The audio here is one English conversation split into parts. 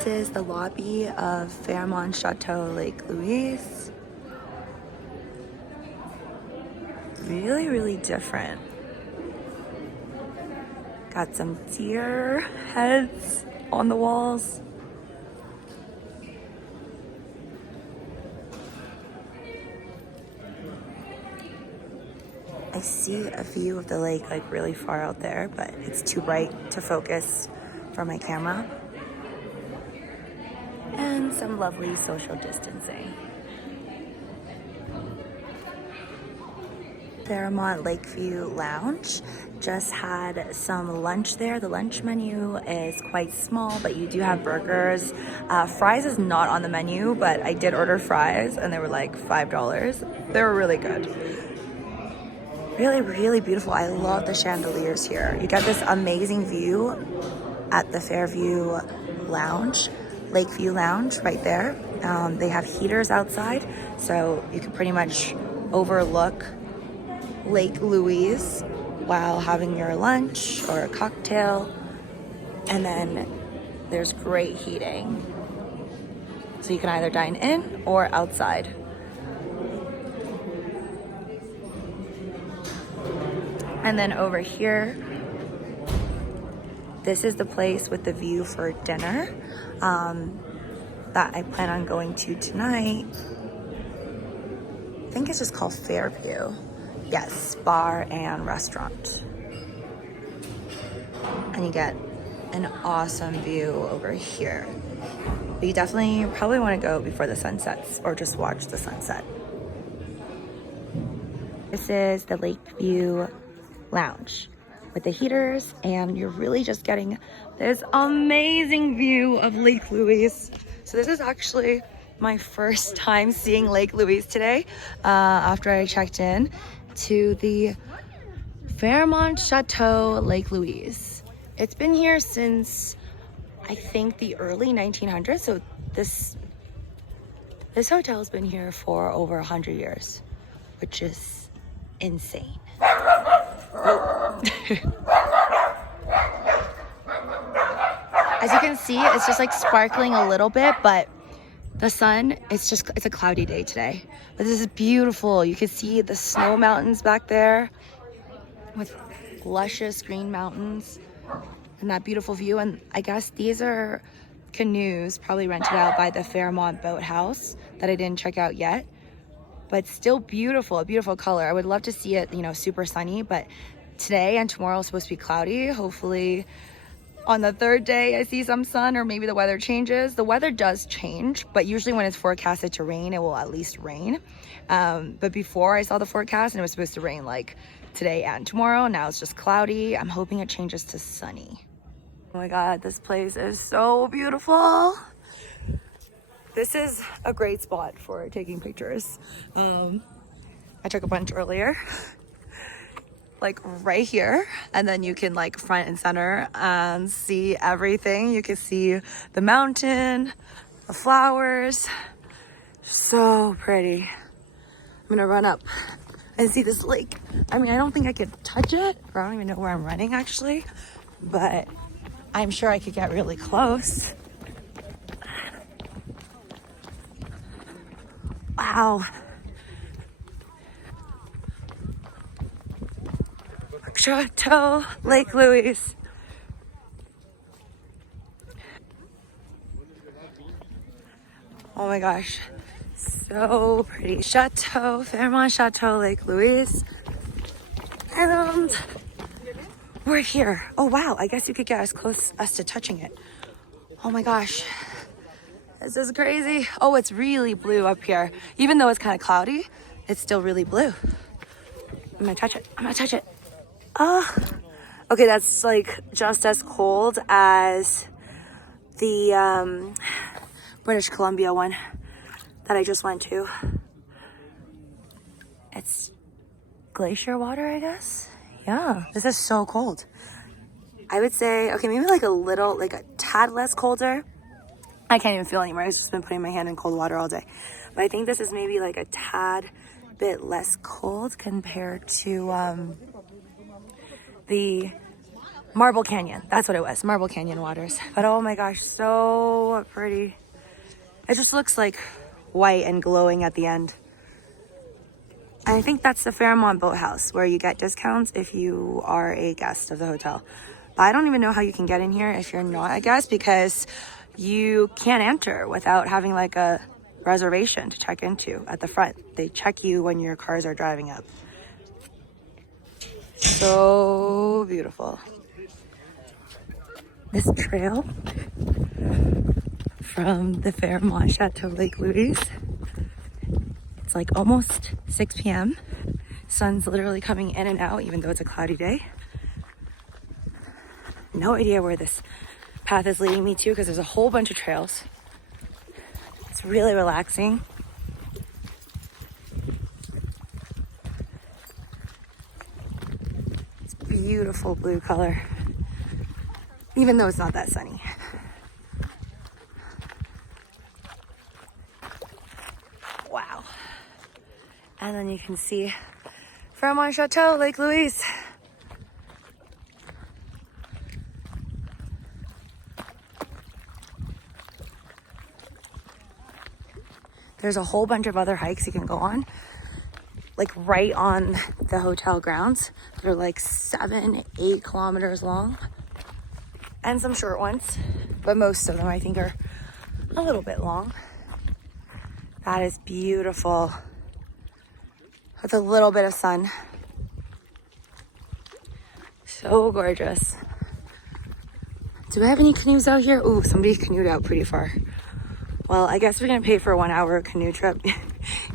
This is the lobby of Fairmont Chateau Lake Louise. Really, really different. Got some deer heads on the walls. I see a view of the lake like really far out there, but it's too bright to focus for my camera. And some lovely social distancing. Fairmont Lakeview Lounge just had some lunch there. The lunch menu is quite small, but you do have burgers. Fries is not on the menu, but I did order fries and they were like $5. They were really good. Really, really beautiful. I love the chandeliers here. You get this amazing view at the Fairview Lounge, Lakeview Lounge right there. They have heaters outside, so you can pretty much overlook Lake Louise while having your lunch or a cocktail. And then there's great heating. So you can either dine in or outside. And then over here, this is the place with the view for dinner that I plan on going to tonight. I think it's just called Fairview. Yes, bar and restaurant. And you get an awesome view over here. But you definitely probably want to go before the sun sets or just watch the sunset. This is the Lakeview Lounge with the heaters, and you're really just getting this amazing view of Lake Louise. So this is actually my first time seeing Lake Louise today after I checked in to the Fairmont Chateau Lake Louise. It's been here since I think the early 1900s, so this hotel's been here for over 100 years, which is insane. As you can see, it's just like sparkling a little bit, but the sun, it's a cloudy day today. But this is beautiful. You can see the snow mountains back there with luscious green mountains and that beautiful view. And I guess these are canoes probably rented out by the Fairmont Boathouse that I didn't check out yet. But still beautiful, a beautiful color. I would love to see it, super sunny, but today and tomorrow is supposed to be cloudy. Hopefully on the third day I see some sun, or maybe the weather changes. The weather does change, but usually when it's forecasted to rain, it will at least rain. But before I saw the forecast and it was supposed to rain like today and tomorrow. Now it's just cloudy. I'm hoping it changes to sunny. Oh my God, this place is so beautiful. This is a great spot for taking pictures. I took a bunch earlier, like right here, and then you can like front and center and see everything. You can see the mountain, the flowers, so pretty. I'm gonna run up and see this lake. I mean, I don't think I could touch it, or I don't even know where I'm running actually, but I'm sure I could get really close. Wow. Chateau Lake Louise. Oh my gosh, so pretty. Chateau, Fairmont Chateau Lake Louise. And we're here. Oh wow, I guess you could get as close as to touching it. Oh my gosh. This is crazy. Oh, it's really blue up here. Even though it's kind of cloudy, it's still really blue. I'm gonna touch it. I'm gonna touch it. Okay, that's like just as cold as the British Columbia one that I just went to. It's glacier water, I guess. Yeah, this is so cold. I would say, okay, maybe like a tad less colder. I can't even feel anymore. I've just been putting my hand in cold water all day. But I think this is maybe like a tad bit less cold compared to the Marble Canyon. That's what it was. Marble Canyon waters. But oh my gosh, so pretty. It just looks like white and glowing at the end. And I think that's the Fairmont boathouse where you get discounts if you are a guest of the hotel. But I don't even know how you can get in here if you're not a guest, because you can't enter without having like a reservation to check into at the front. They check you when your cars are driving up. So beautiful. This trail from the Fairmont Chateau Lake Louise. It's like almost 6 p.m. Sun's literally coming in and out, even though it's a cloudy day. No idea where this path is leading me to because there's a whole bunch of trails. It's really relaxing. It's beautiful blue color, even though it's not that sunny. Wow. And then you can see Fairmont Chateau, Lake Louise. There's a whole bunch of other hikes you can go on, like right on the hotel grounds. They're like 7-8 kilometers long, and some short ones, but most of them I think are a little bit long. That is beautiful with a little bit of sun. So gorgeous. Do we have any canoes out here? Ooh, somebody canoed out pretty far. Well, I guess we're gonna pay for a 1 hour canoe trip.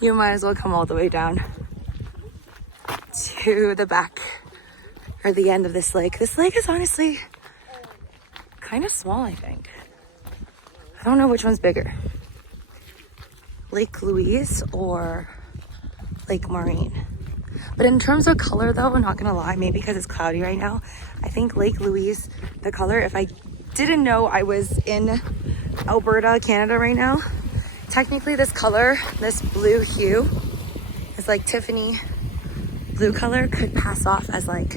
You might as well come all the way down to the back or the end of this lake. This lake is honestly kind of small, I think. I don't know which one's bigger. Lake Louise or Lake Maureen. But in terms of color though, I'm not gonna lie, maybe because it's cloudy right now, I think Lake Louise, the color, if I didn't know I was in Alberta, Canada right now, technically this color, this blue hue, is like Tiffany blue color, could pass off as like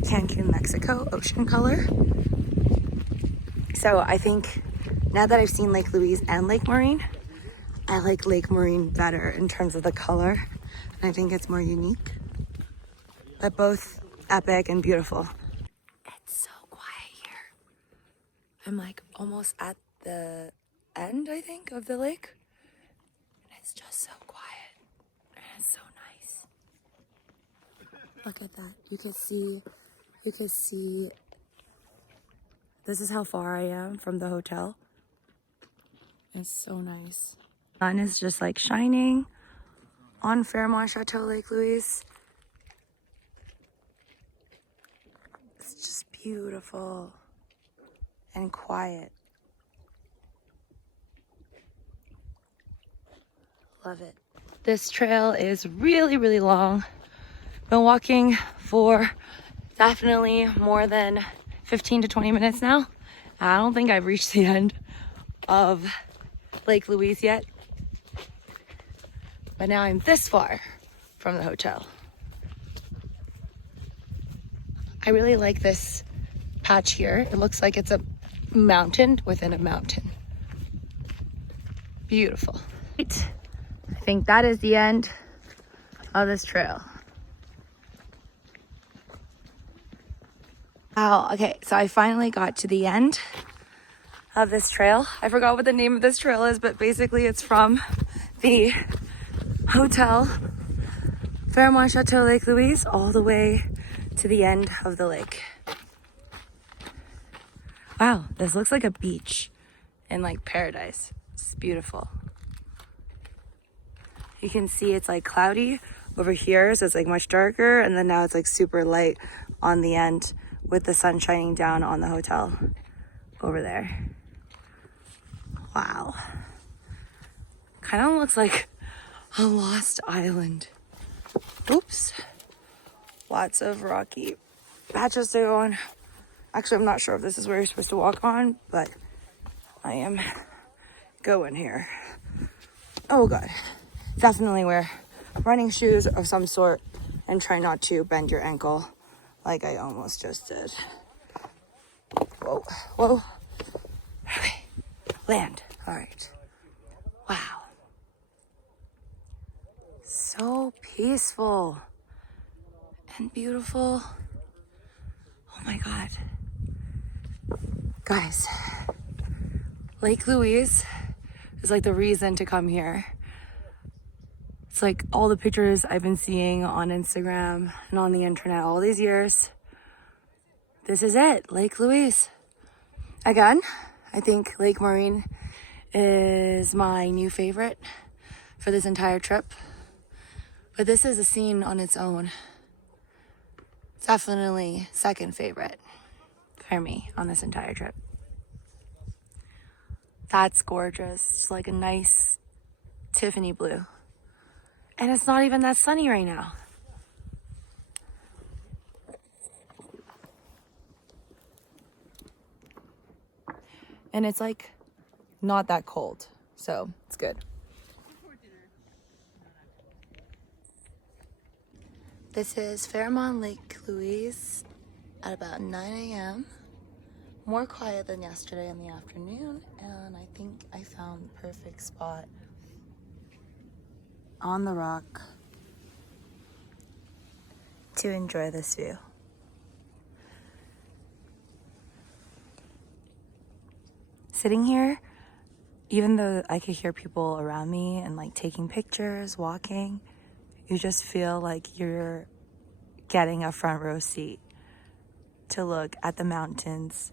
Cancun, Mexico ocean color. So I think now that I've seen Lake Louise and Lake Maureen, I like Lake Maureen better in terms of the color. And I think it's more unique, but both epic and beautiful. It's so quiet here. I'm like almost at the end, I think, of the lake. And it's just so quiet. And it's so nice. Look at that. You can see, this is how far I am from the hotel. It's so nice. Sun is just like shining on Fairmont Chateau Lake Louise. It's just beautiful and quiet. Love it. This trail is really, really long. Been walking for definitely more than 15 to 20 minutes now. I don't think I've reached the end of Lake Louise yet. But now I'm this far from the hotel. I really like this patch here. It looks like it's a mountain within a mountain. Beautiful. I think that is the end of this trail. Wow, okay, so I finally got to the end of this trail. I forgot what the name of this trail is, but basically it's from the hotel Fairmont Chateau Lake Louise all the way to the end of the lake. Wow, this looks like a beach in like paradise. It's beautiful. You can see it's like cloudy over here, so it's like much darker, and then now it's like super light on the end with the sun shining down on the hotel over there. Wow. Kind of looks like a lost island. Oops. Lots of rocky patches to go on. Actually, I'm not sure if this is where you're supposed to walk on, but I am going here. Oh God. Definitely wear running shoes of some sort and try not to bend your ankle like I almost just did. whoa, whoa. Okay, land. All right. Wow. So peaceful and beautiful. Oh my God. Guys, Lake Louise is like the reason to come here. It's like all the pictures I've been seeing on Instagram and on the internet all these years. This is it, Lake Louise. Again, I think Lake Maureen is my new favorite for this entire trip. But this is a scene on its own. It's definitely second favorite for me on this entire trip. That's gorgeous. It's like a nice Tiffany blue. And it's not even that sunny right now. And it's like not that cold, so it's good. This is Fairmont Lake Louise at about 9 a.m. More quiet than yesterday in the afternoon, and I think I found the perfect spot on the rock to enjoy this view. Sitting here, even though I could hear people around me and like taking pictures, walking, you just feel like you're getting a front row seat to look at the mountains.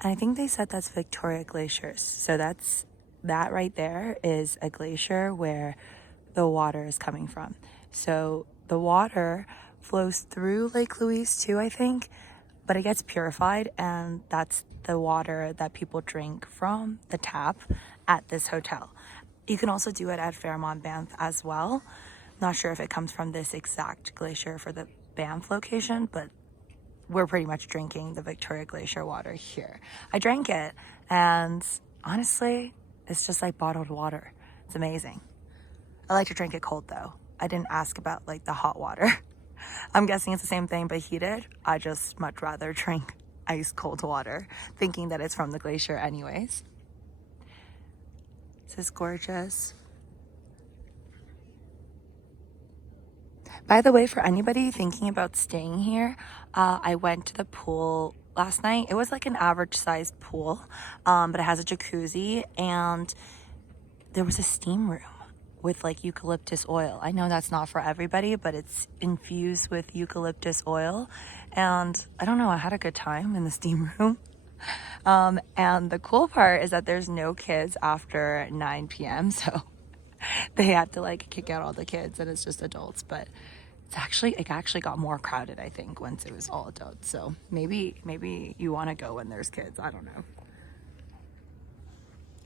And I think they said that's Victoria glaciers. So that right there is a glacier where the water is coming from. So the water flows through Lake Louise too, I think, but it gets purified, and that's the water that people drink from the tap at this hotel. You can also do it at Fairmont Banff as well. Not sure if it comes from this exact glacier for the Banff location, but we're pretty much drinking the Victoria Glacier water here. I drank it, and honestly, it's just like bottled water. It's amazing. I like to drink it cold though. I didn't ask about like the hot water. I'm guessing it's the same thing but heated. I just much rather drink ice cold water, thinking that it's from the glacier anyways. This is gorgeous. By the way, for anybody thinking about staying here, I went to the pool last night. It was like an average sized pool, but it has a jacuzzi, and there was a steam room with like eucalyptus oil. I know that's not for everybody, but it's infused with eucalyptus oil. And I don't know, I had a good time in the steam room. And the cool part is that there's no kids after 9 p.m. So they had to like kick out all the kids and it's just adults. But it actually got more crowded, I think, once it was all adults. So maybe you want to go when there's kids. I don't know.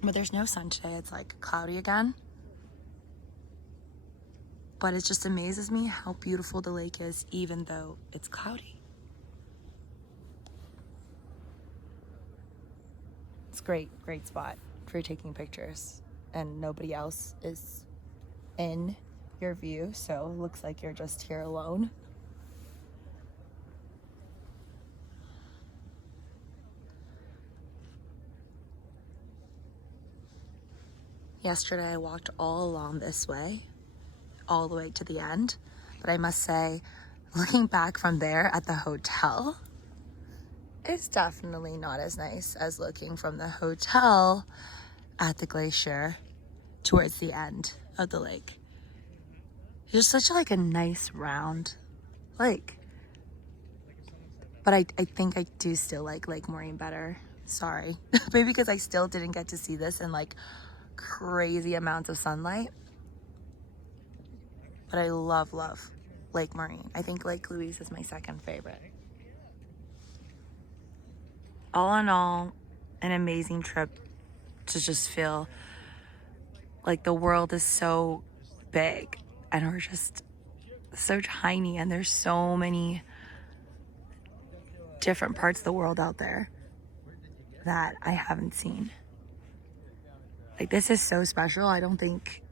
But there's no sun today. It's like cloudy again. But it just amazes me how beautiful the lake is, even though it's cloudy. It's great spot for taking pictures, and nobody else is in your view, so it looks like you're just here alone. Yesterday I walked all along this way, all the way to the end, but I must say, looking back from there at the hotel, it's definitely not as nice as looking from the hotel at the glacier towards the end of the lake. It's just such like a nice round lake. But I think I do still like Lake Maureen better. Sorry. Maybe because I still didn't get to see this in like crazy amounts of sunlight. But I love Lake Maureen. I think Lake Louise is my second favorite. All in all, an amazing trip to just feel like the world is so big and we're just so tiny, and there's so many different parts of the world out there that I haven't seen. Like, this is so special. I don't think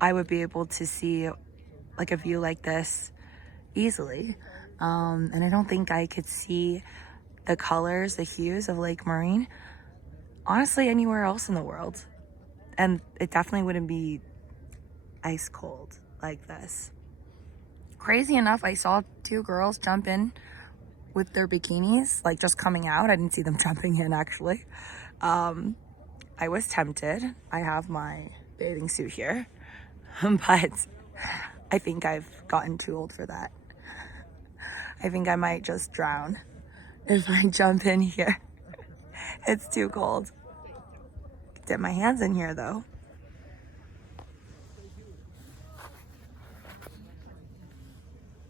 I would be able to see like a view like this easily. And I don't think I could see the colors, the hues of Lake Marine, honestly, anywhere else in the world. And it definitely wouldn't be ice cold like this. Crazy enough, I saw 2 girls jump in with their bikinis, like just coming out. I didn't see them jumping in actually. I was tempted. I have my bathing suit here, but I think I've gotten too old for that. I think I might just drown if I jump in here. It's too cold. Dip my hands in here though.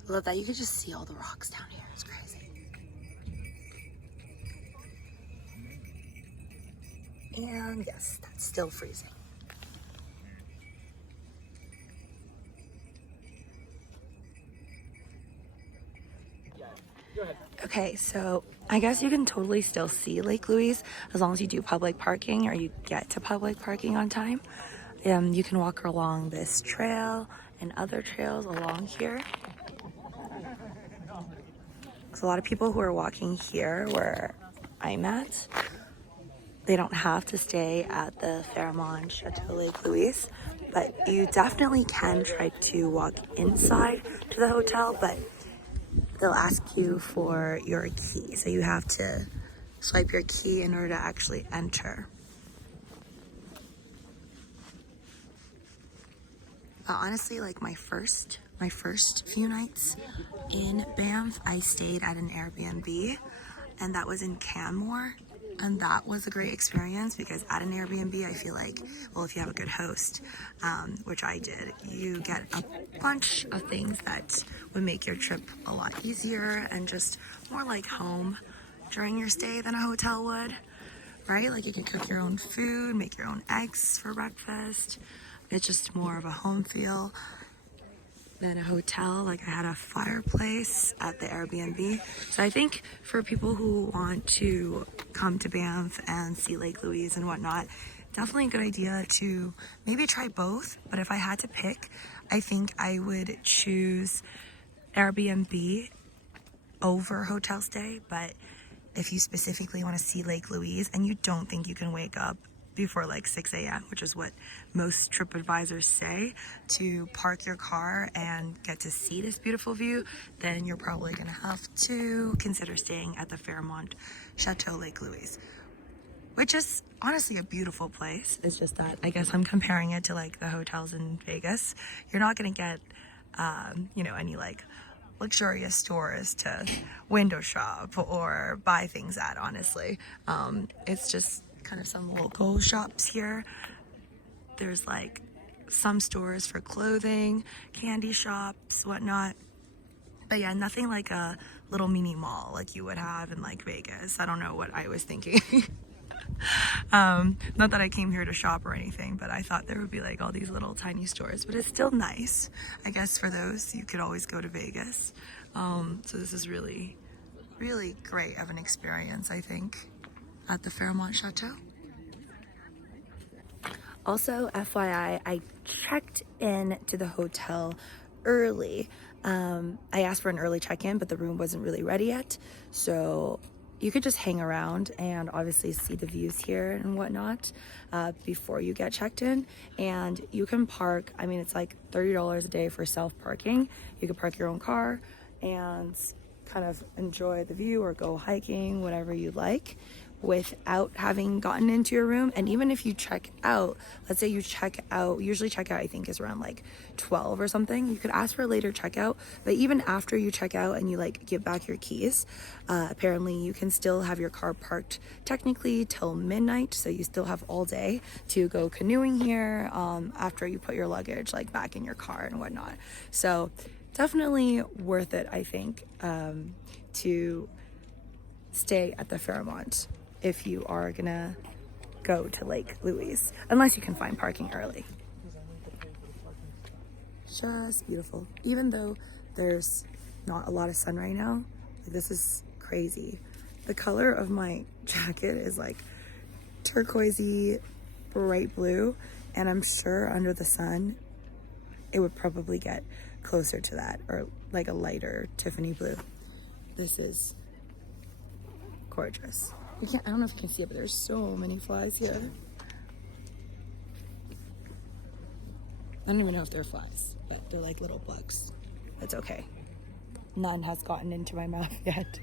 Love that you can just see all the rocks down here. It's crazy. And yes, that's still freezing. Okay, so I guess you can totally still see Lake Louise as long as you do public parking or you get to public parking on time. You can walk along this trail and other trails along here. So a lot of people who are walking here where I'm at, they don't have to stay at the Fairmont Chateau Lake Louise, but you definitely can try to walk inside to the hotel, but they'll ask you for your key. So you have to swipe your key in order to actually enter. But honestly, like my first few nights in Banff, I stayed at an Airbnb, and that was in Canmore. And that was a great experience because at an Airbnb, I feel like, well, if you have a good host, which I did, you get a bunch of things that would make your trip a lot easier and just more like home during your stay than a hotel would, right? Like you can cook your own food, make your own eggs for breakfast. It's just more of a home feel than a hotel. Like I had a fireplace at the Airbnb. So I think for people who want to come to Banff and see Lake Louise and whatnot, definitely a good idea to maybe try both. But if I had to pick, I think I would choose Airbnb over hotel stay. But if you specifically want to see Lake Louise and you don't think you can wake up before like 6 a.m., which is what most TripAdvisors say, to park your car and get to see this beautiful view, then you're probably gonna have to consider staying at the Fairmont Chateau Lake Louise, which is honestly a beautiful place. It's just that I guess I'm comparing it to like the hotels in Vegas. You're not gonna get you know, any like luxurious stores to window shop or buy things at, honestly. It's just kind of some local shops here. There's like some stores for clothing, candy shops, whatnot. But yeah, nothing like a little mini mall like you would have in like Vegas. I don't know what I was thinking. Not that I came here to shop or anything, but I thought there would be like all these little tiny stores, but it's still nice. I guess for those, you could always go to Vegas. So this is really, really great of an experience, I think, at the Fairmont Chateau. Also, FYI, I checked in to the hotel early. I asked for an early check-in, but the room wasn't really ready yet. So you could just hang around and obviously see the views here and whatnot before you get checked in. And you can park, I mean, it's like $30 a day for self-parking. You can park your own car and kind of enjoy the view or go hiking, whatever you like, without having gotten into your room. And even if you check out, let's say you check out, usually checkout I think is around like 12 or something, you could ask for a later checkout. But even after you check out and you like give back your keys, apparently you can still have your car parked technically till midnight, so you still have all day to go canoeing here after you put your luggage like back in your car and whatnot. So definitely worth it, I think, to stay at the Fairmont if you are gonna go to Lake Louise, unless you can find parking early. Just beautiful. Even though there's not a lot of sun right now, like, this is crazy. The color of my jacket is like turquoisey, bright blue, and I'm sure under the sun it would probably get closer to that, or like a lighter Tiffany blue. This is Gorgeous. You can't, I don't know if you can see it, but there's so many flies here. I don't even know if they're flies, but they're like little bugs. That's okay. None has gotten into my mouth yet.